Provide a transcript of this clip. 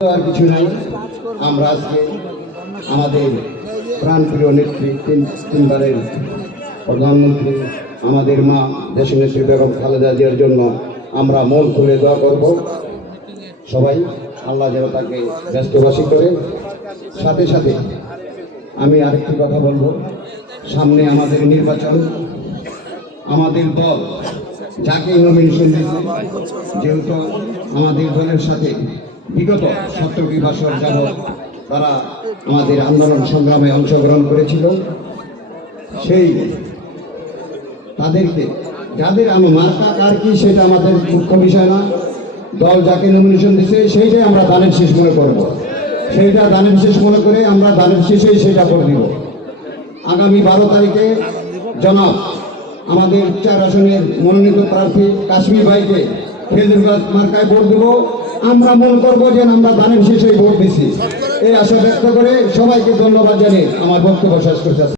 আর কিছু নাই। আমরা আজকে আমাদের প্রাণপ্রিয় নেত্রী তিনবারের প্রধানমন্ত্রী আমাদের মা দেশনেত্রী বেগম খালেদা জিয়ার জন্য আমরা মন খুলে দোয়া করব। সবাই আল্লাহ যেন তাকে ব্যস্তবাসী করে। সাথে সাথে আমি আরেকটি কথা বলবো, সামনে আমাদের নির্বাচন। আমাদের দল যাকে নমিনেশন দিচ্ছে, যেহেতু আমাদের দলের সাথে বিগত 17টি বছর যাবৎ তারা আমাদের আন্দোলন সংগ্রামে অংশগ্রহণ করেছিল, সেই তাদেরকে যাদের আমি মার্কা কার কি সেটা আমাদের মুখ্য বিষয় না। দল যাকে নমিনেশন দিচ্ছে সেইটাই আমরা দানের শেষ মনে করব। সেইটা দানের শেষ মনে করে আমরা দানের শেষেই সেটা করে দিব। আগামী 12 তারিখে জনাব আমাদের 4 আসনের মনোনীত প্রার্থী কাশ্মীর ভাইকে খেজুর গাছ মার্কায় ভোট দেব। আমরা মনে করবো যে আমরা দানের শেষেই ভোট দিচ্ছি, এই আশা ব্যক্ত করে সবাইকে ধন্যবাদ জানিয়ে আমার বক্তব্য শেষ করছি।